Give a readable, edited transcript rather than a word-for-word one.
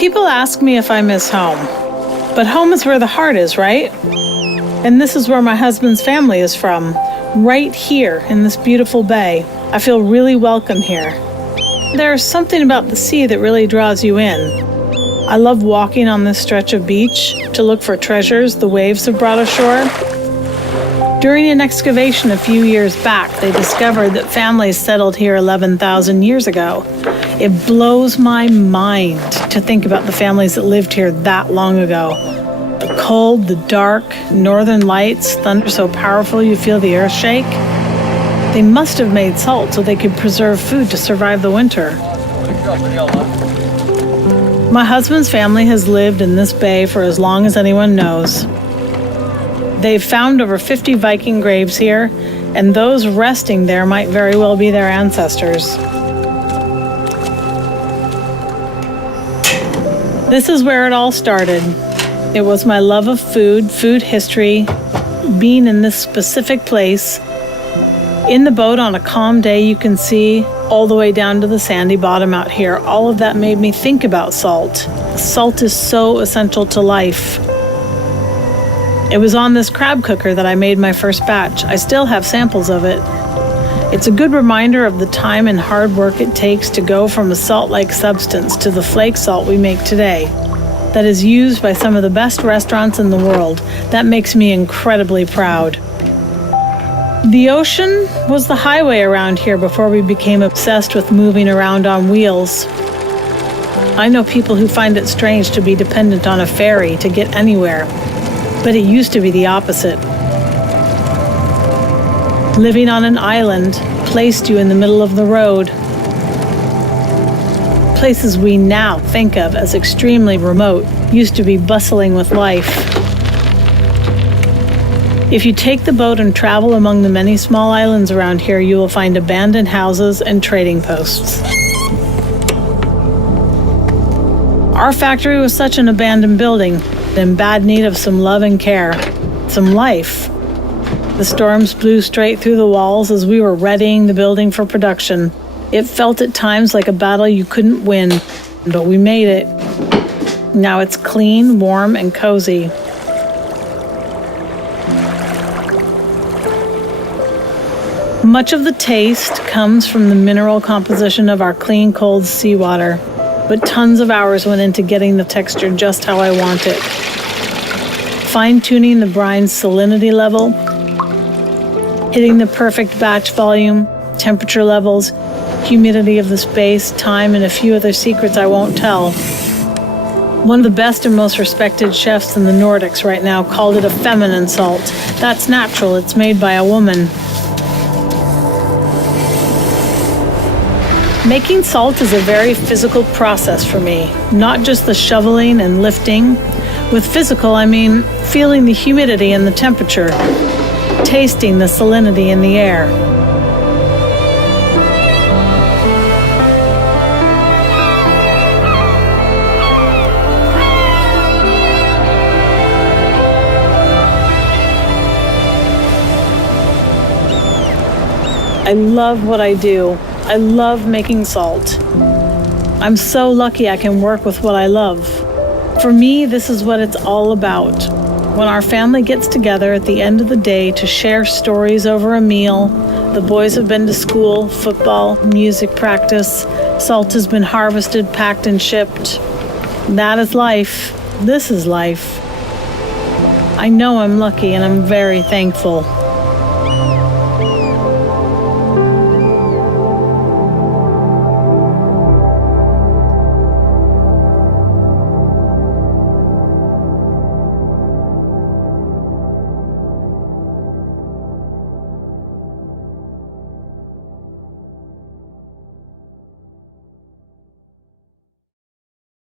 People ask me if I miss home, but home is where the heart is, right? And this is where my husband's family is from, right here in this beautiful bay. I feel really welcome here. There's something about the sea that really draws you in. I love walking on this stretch of beach to look for treasures the waves have brought ashore. During an excavation a few years back, they discovered that families settled here 11,000 years ago. It blows my mind to think about the families that lived here that long ago. The cold, the dark, northern lights, thunder so powerful you feel the earth shake. They must have made salt so they could preserve food to survive the winter. My husband's family has lived in this bay for as long as anyone knows. They've found over 50 Viking graves here, and those resting there might very well be their ancestors. This is where it all started. It was my love of food, food history, being in this specific place. In the boat on a calm day, you can see all the way down to the sandy bottom out here. All of that made me think about salt. Salt is so essential to life. It was on this crab cooker that I made my first batch. I still have samples of it. It's a good reminder of the time and hard work it takes to go from a salt-like substance to the flake salt we make today, that is used by some of the best restaurants in the world. That makes me incredibly proud. The ocean was the highway around here before we became obsessed with moving around on wheels. I know people who find it strange to be dependent on a ferry to get anywhere, but it used to be the opposite. Living on an island placed you in the middle of the road. Places we now think of as extremely remote used to be bustling with life. If you take the boat and travel among the many small islands around here, you will find abandoned houses and trading posts. Our factory was such an abandoned building, in bad need of some love and care, some life. The storms blew straight through the walls as we were readying the building for production. It felt at times like a battle you couldn't win, but we made it. Now it's clean, warm, and cozy. Much of the taste comes from the mineral composition of our clean, cold seawater, but tons of hours went into getting the texture just how I want it. Fine-tuning the brine's salinity level, hitting the perfect batch volume, temperature levels, humidity of the space, time, and a few other secrets I won't tell. One of the best and most respected chefs in the Nordics right now called it a feminine salt. That's natural, it's made by a woman. Making salt is a very physical process for me, not just the shoveling and lifting. With physical, I mean feeling the humidity and the temperature, tasting the salinity in the air. I love what I do. I love making salt. I'm so lucky I can work with what I love. For me, this is what it's all about. When our family gets together at the end of the day to share stories over a meal, the boys have been to school, football, music practice, salt has been harvested, packed, and shipped. That is life. This is life. I know I'm lucky and I'm very thankful.